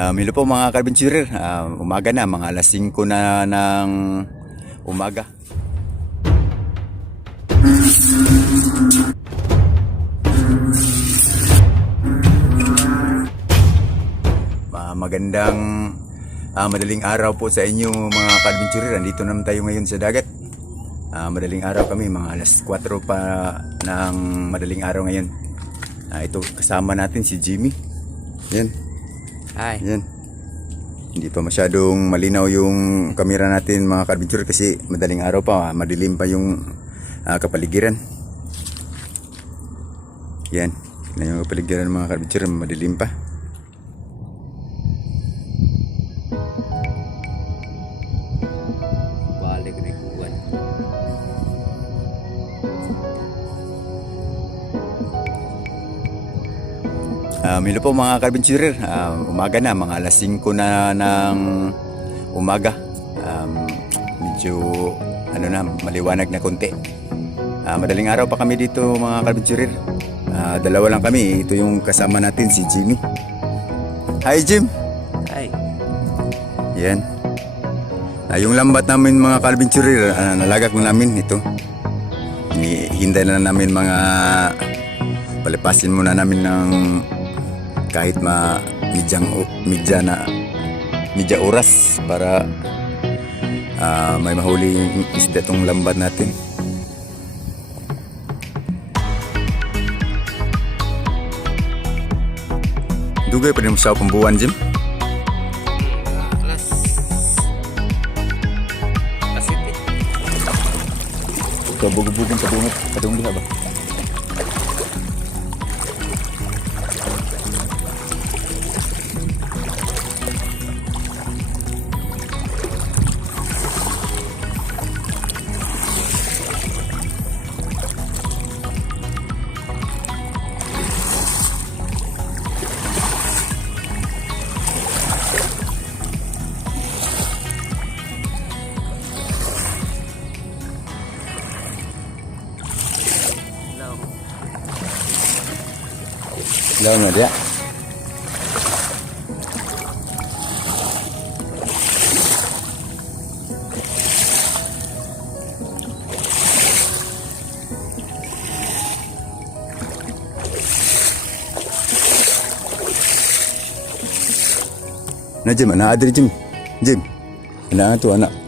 Um, hello po mga carpenter. Um, umaga na, mga alas 5 na ng umaga. Ah, magandang ah, madaling araw po sa inyo mga kadventurer. Andito naman tayo ngayon sa dagat. Ah, madaling araw kami, mga alas 4 pa ng madaling araw ngayon. Ah, ito kasama natin si Jimmy. Yan. Hi. Yan. Hindi pa masyadong malinaw yung kamera natin mga kadventurer kasi madaling araw pa, ah, madilim pa yung ah, kapaligiran. Yan. Yan yung kapaligiran mga kadventurer, madilim pa. Balik na ikuan. Um, hello po mga carpenter. Um, umaga na, mga alas 5 na ng umaga. Um, medyo ano na, maliwanag na konti. Ah, madaling araw pa kami dito mga carpenter. Ah, dalawa lang kami. Ito yung kasama natin si Jimmy. Hi Jim. Hi. Yan. Ah, yung lambat namin mga carpenter, ah, nalagak na namin ito. Hinihintay na namin mga palipasin muna namin ng kahit ma midyang midya na midya oras para ah, may mahuli yung isda tong lambat natin. Dugay pa rin sa pambuwan, Jim. Alas. Alas iti. Kabugubugin sa bungat. Kadung diha ba? Lawan na dia. Na Jim, na adri Jim. Jim. Na tu anak.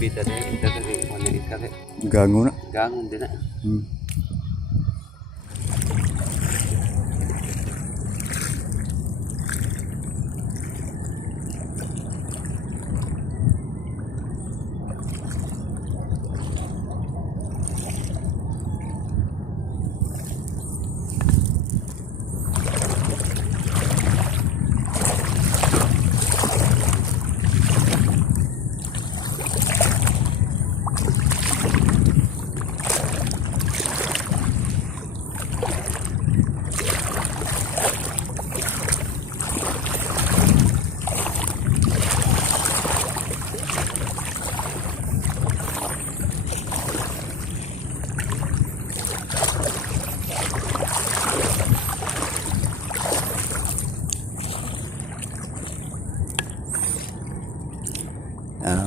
Repita na yung dagan yung wala yung. Gango na. Gangon din na. Hmm.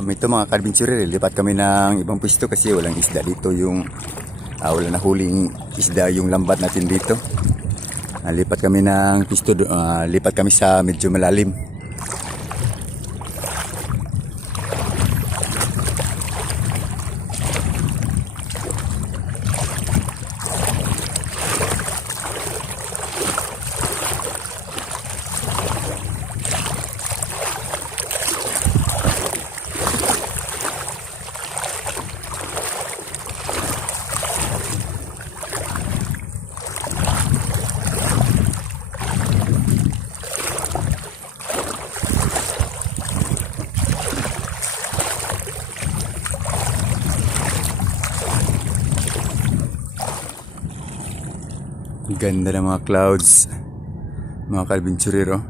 Um, ito mga kadventurer, lipat kami ng ibang pwesto kasi walang isda dito yung ah, wala na huling isda yung lambat natin dito. Ah, lipat kami ng pwesto, ah, lipat kami sa medyo malalim. Ganda ng mga clouds. Mga kadventurer,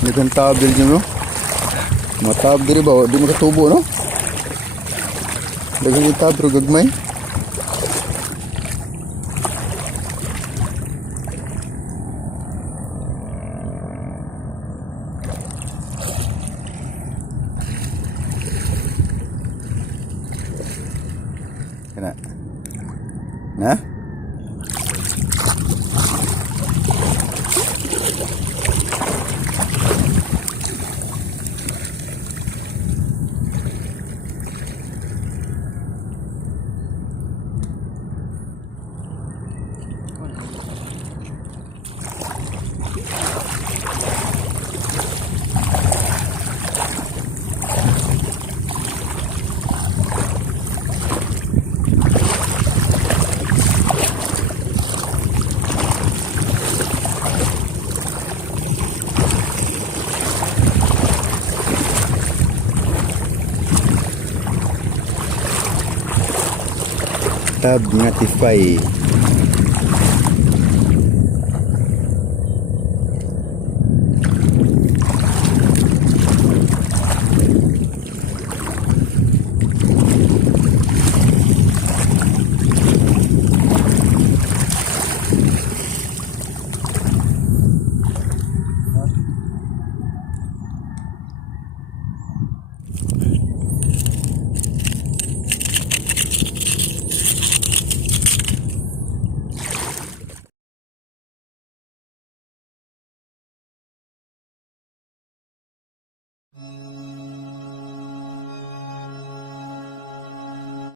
Hindi kang tabil dyan, no? Mga tab diri ba? Di mo katubo, no? Dagang yung tab, pero gagmay. Kana. Na? Tab nga tifay.